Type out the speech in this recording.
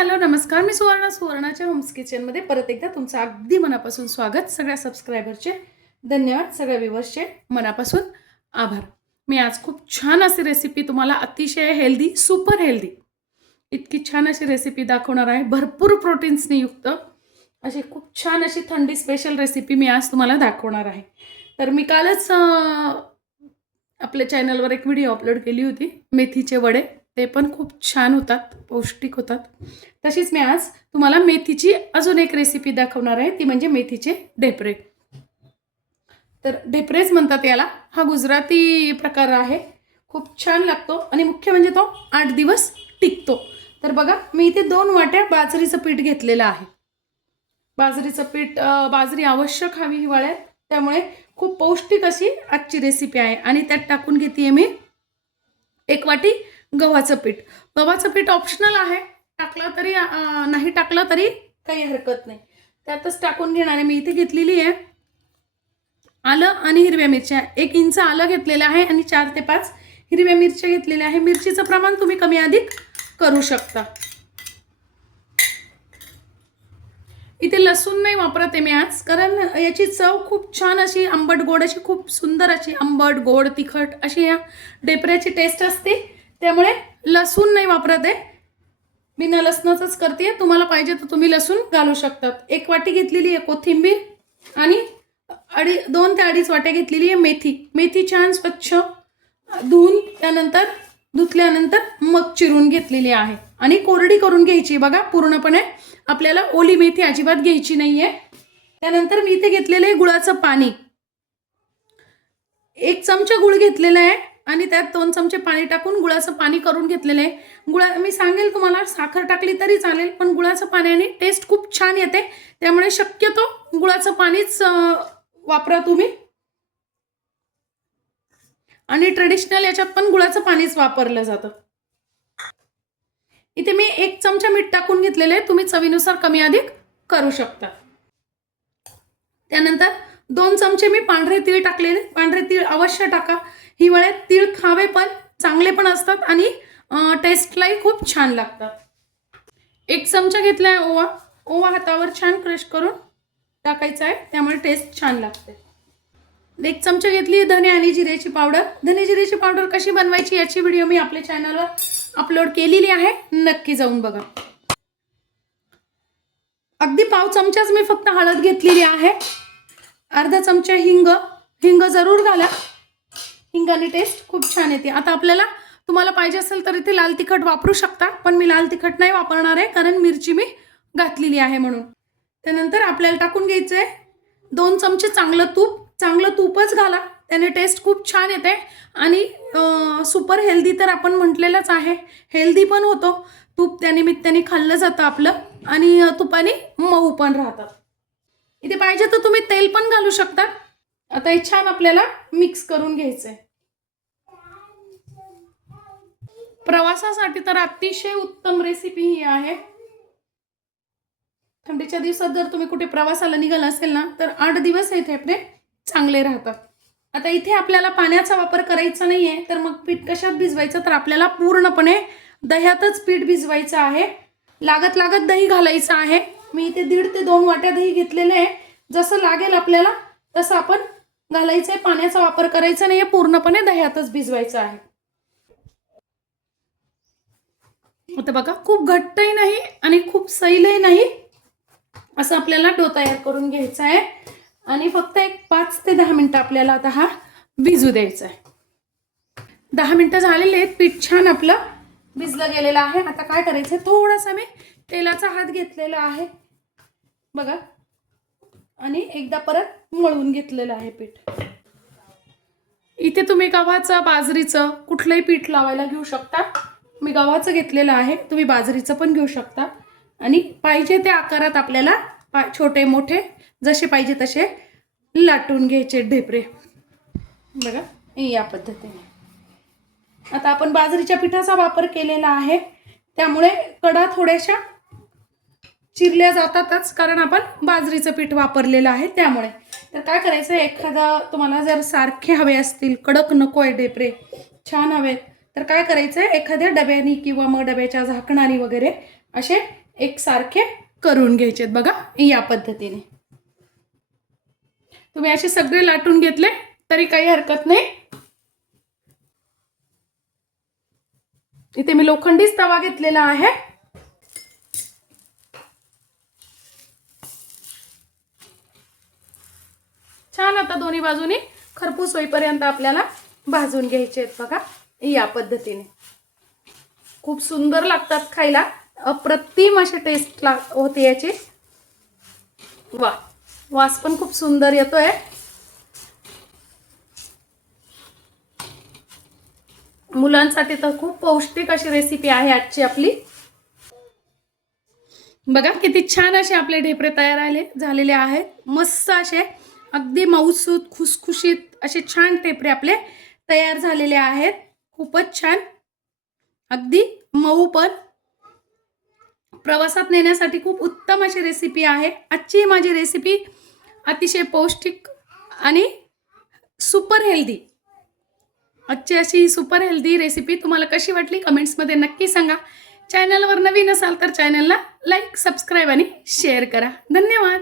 Hello नमस्कार. मी सुवर्णाच्या homes किचनमध्ये परत एकदा तुमचं अगदी मनापासून स्वागत. सगळ्या सबस्क्रायबरचे धन्यवाद, सगळ्या व्ह्यूअर्सचे मनापासून आभार. मी आज खूप छान अशी रेसिपी तुम्हाला अतिशय हेल्दी, सुपर हेल्दी इतकी छान अशी रेसिपी दाखवणार आहे. भरपूर प्रोटीन्सने युक्त अशी खूप छान अशी थंडी स्पेशल रेसिपी मी आज तुम्हाला दाखवणार आहे. तर मी कालच आपल्या चॅनलवर एक व्हिडिओ अपलोड केली होती, मेथीचे वडे. ते पण खूप छान होतात, पौष्टिक होतात. तशीच मी आज तुम्हाला मेथीची अजून एक रेसिपी दाखवणार आहे, ती म्हणजे मेथीचे ढेपरे. तर ढेपरेच म्हणतात याला. हा गुजराती प्रकार आहे. खूप छान लागतो आणि मुख्य म्हणजे तो 8 दिवस टिकतो. तर बघा, मी इथे 2 वाट्या बाजरीचं पीठ घेतलेलं आहे. बाजरीचं पीठ, बाजरी आवश्यक हवी हिवाळ्यात, त्यामुळे खूप पौष्टिक अशी आजची रेसिपी आहे. आणि त्यात टाकून घेते मी 1 वाटी गव्हाचं पीठ. गव्हाचं पीठ ऑप्शनल आहे, टाकलं तरी नाही टाकलं तरी काही हरकत नाही, त्यातच टाकून घेणार आहे. मी इथे घेतलेली आहे आलं आणि हिरव्या मिरच्या. 1 इंच आलं घेतलेलं आहे आणि 4 ते 5 हिरव्या मिरच्या घेतलेल्या आहे. मिरचीचं प्रमाण तुम्ही कमी अधिक करू शकता. इथे लसूण नाही वापरत आहे मी आज, कारण याची चव खूप छान अशी आंबट गोड अशी, खूप सुंदर अशी आंबट गोड तिखट अशी या ढेपऱ्याची टेस्ट असते. त्यामुळे लसूण नाही वापरत आहे, बिना लसणाचंच करते. तुम्हाला पाहिजे तर तुम्ही लसूण घालू शकतात. 1 वाटी घेतलेली आहे कोथिंबीर आणि 2 ते 2.5 वाट्या घेतलेली आहे मेथी. मेथी छान स्वच्छ धुवून धुतल्यानंतर मग चिरून घेतलेली आहे आणि कोरडी करून घ्यायची. बघा, पूर्णपणे आपल्याला ओली मेथी अजिबात घ्यायची नाहीये. त्यानंतर मी इथे घेतलेलं आहे गुळाचं पाणी. 1 चमचा गुळ घेतलेला आहे आणि त्यात 2 चमचे पाणी टाकून गुळाचं पाणी करून घेतलेलं आहे. मी सांगेल तुम्हाला, साखर टाकली तरी चालेल, पण गुळाचं पाण्याने टेस्ट खूप छान येते. त्यामुळे शक्यतो गुळाचं पाणीच वापरा तुम्ही. आणि ट्रेडिशनल याच्यात पण गुळाचं पाणीच वापरलं जातं. इथे मी 1 चमचा मीठ टाकून घेतलेले आहे, तुम्ही चवीनुसार कमी अधिक करू शकता. त्यानंतर 2 चमचे मी पांढरे तीळ टाकलेले. पांढरे तीळ अवश्य टाका, हिवाळ्यात तीळ खावे पण चांगले पण असतात आणि टेस्टलाही खूप छान लागतात. 1 चमचा घेतलाय ओवा. ओवा हातावर छान क्रश करून टाकायचा आहे, त्यामुळे टेस्ट छान लागते. 1 चमचा घेतली धने आणि जिऱ्याची पावडर. धने जिऱ्याची पावडर कशी बनवायची याची व्हिडिओ मी आपल्या चॅनलवर अपलोड केलेली आहे, नक्की जाऊन बघा. अगदी पाव चमचाच मी फक्त हळद घेतलेली आहे. अर्धा चमचा हिंग जरूर घाला, हिंगाने टेस्ट खूप छान येते. आता आपल्याला तुम्हाला पाहिजे असेल तर इथे लाल तिखट वापरू शकता, पण मी लाल तिखट नाही वापरणार आहे, कारण मिरची मी घातलेली आहे म्हणून. त्यानंतर आपल्याला टाकून घ्यायचं आहे 2 चमचे चांगलं तूप. चांगलं तूपच घाला, त्याने टेस्ट खूप छान येते. आणि सुपर हेल्दी तर आपण म्हटलेलंच आहे, हेल्दी पण होतो. तूप त्यानिमित्ताने खाल्लं जातं आपलं, आणि तुपाने मऊ पण राहतात. इथे पाहिजे तर तुम्ही तेल पण घालू शकता. आता हे छान आपल्याला मिक्स करून घ्यायचंय. प्रवासासाठी तर अतिशय उत्तम रेसिपी ही आहे. थंडीच्या दिवसात जर तुम्ही कुठे प्रवासाला निघाला असेल ना, तर 8 दिवस हे ढेपरे चांगले राहतात. आता इथे आपल्याला पाण्याचा वापर करायचा नाहीये, तर मग पीठ कशात भिजवायचं, तर आपल्याला पूर्णपणे दह्यातच पीठ भिजवायचं आहे. लागत दही घालायचं आहे. मी इथे 1.5 ते 2 वाट्या दही घेतलेले आहे. जसं लागेल आपल्याला तसं आपण घालायचंय. पाण्याचा वापर करायचा नाहीये, पूर्णपणे दह्यातच भिजवायचं आहे. आता बघा, खूप घट्टही नाही आणि खूप सैलही नाही, असं आपल्याला डो तयार करून घ्यायचा आहे. आणि फक्त 5 ते 10 मिनिटं आपल्याला आता हा भिजू द्यायचा आहे. 10 मिनिटं झालेले आहेत, पीठ छान आपलं भिजलं गेलेलं आहे. आता काय करायचं, थोडासा मी तेलाचा हात घेतलेला आहे बघा, आणि एकदा परत मळून घेतलेलं आहे पीठ. इथे तुम्ही गव्हाचं, बाजरीचं कुठलंही पीठ लावायला घेऊ शकता. मी गव्हाचं घेतलेलं आहे, तुम्ही बाजरीचं पण घेऊ शकता. आणि पाहिजे त्या आकारात आपल्याला छोटे मोठे जसे पाहिजे तसे लाटून घ्यायचे ढेपरे बघा, या पद्धतीने. आता आपण बाजरीच्या पिठाचा वापर केलेला आहे, त्यामुळे कडा थोड्याशा चिरल्या जातातच, कारण आपण बाजरीचं पीठ वापरलेलं आहे त्यामुळे. तर काय करायचं, एखादा तुम्हाला जर सारखे हवे असतील, कडक नको आहे ढेपरे, छान हवेत, तर काय करायचं, एखाद्या डब्यानी किंवा मग डब्याच्या झाकणाने वगैरे असे एकसारखे करून घ्यायचे बघा या पद्धतीने. तुम्ही असे सगळे लाटून घेतले तरी काही हरकत नाही. इथे मी लोखंडीच तवा घेतलेला आहे. छान आता दोन्ही बाजूनी खरपूस होईपर्यंत आपल्याला भाजून घ्यायचे आहेत बघा या पद्धतीने. खूप सुंदर लागतात खायला, अप्रतिम अशी टेस्ट होते याची. वा, वास पण खूप सुंदर येतोय. मुलांसाठी तर खूप पौष्टिक अशी रेसिपी आहे आजची आपली. बघा किती छान असे आपले ढेपरे तयार झालेले आहेत. मस्त असे अगदी मऊसूत खुसखुशीत असे छान ढेपरे आपले तयार झालेले आहेत. खूपच छान, अगदी मऊ, पण प्रवासात नेण्यासाठी खूप उत्तम अशी रेसिपी आहे आजची. माझी रेसिपी अतिशय पौष्टिक आणि सुपर हेल्दी. आजची अशी सुपर हेल्दी रेसिपी तुम्हाला कशी वाटली कमेंट्समध्ये नक्की सांगा. चॅनलवर नवीन असाल तर चॅनलला लाईक, सबस्क्राईब आणि शेअर करा. धन्यवाद.